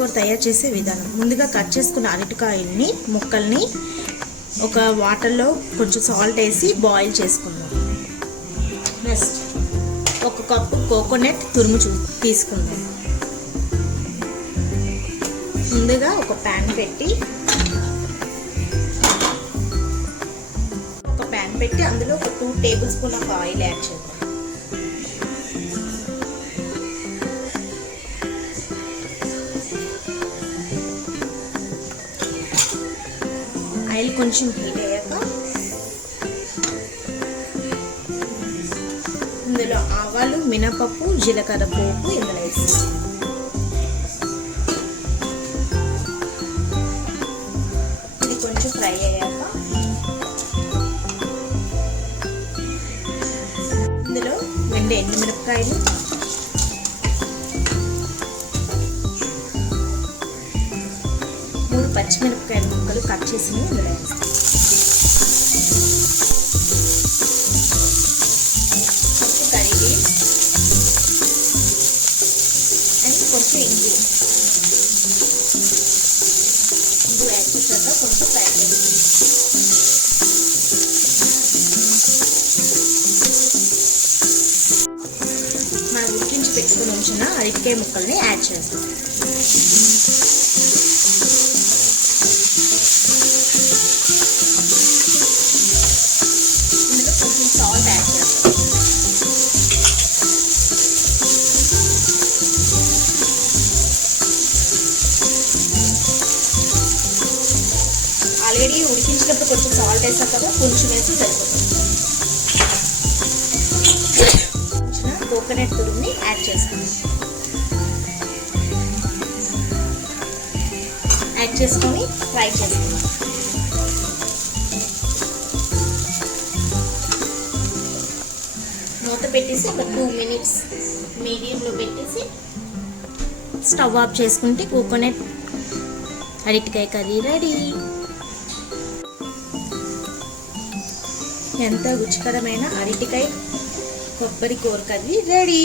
కూర తయారు చేసే విధానం. ముందుగా కట్ చేసుకున్న అరటికాయల్ని ముక్కల్ని ఒక వాటర్లో కొంచెం సాల్ట్ వేసి బాయిల్ చేసుకుందాం. నెక్స్ట్ 1 కప్పు కోకోనట్ తురుము తీసుకుందాం. ముందుగా ఒక ప్యాన్ పెట్టి అందులో ఒక 2 table spoon of oil add చేద్దాం. ఆయిల్ కొంచెం హీట్ అయ్యాక ఇందులో ఆవాలు, మినపప్పు, జీలకర్ర పోపు ఇందులో వేస్తాం. ఇది కొంచెం ఫ్రై అయ్యాక ఇందులో 2 ఎండుమిరపకాయలు, 3 పచ్చిమిరపకాయల ముక్కలు కట్ చేసి ఇందులో వేస్తాం. కొంచెం కరిగి అండ్ కొంచెం ఇంగు యాడ్ చేశాక కొంచెం ఫ్రై చేస్తాం. మనం ఉడికించి పెట్టుకుని ఉంచిన అరటికాయ ముక్కల్ని యాడ్ చేస్తాం. ఇందులో కొంచెం సాల్ట్ యాడ్ చేస్తాం. ఆల్రెడీ ఉడికించినప్పుడు కొంచెం సాల్ట్ వేసాం కదా, కొంచెం వేసి సరిపోతుంది. కోకోనట్ తురుముని యాడ్ చేసుకుని ఫ్రై చేసుకున్నాం. మూత పెట్టేసి ఒక 2 మినిట్స్ మీడియంలో పెట్టేసి స్టవ్ ఆఫ్ చేసుకుంటే కోకోనట్ అరటికాయ కర్రీ రెడీ. ఎంత రుచికరమైన అరటికాయ కొబ్బరి కూర కర్రీ రెడీ.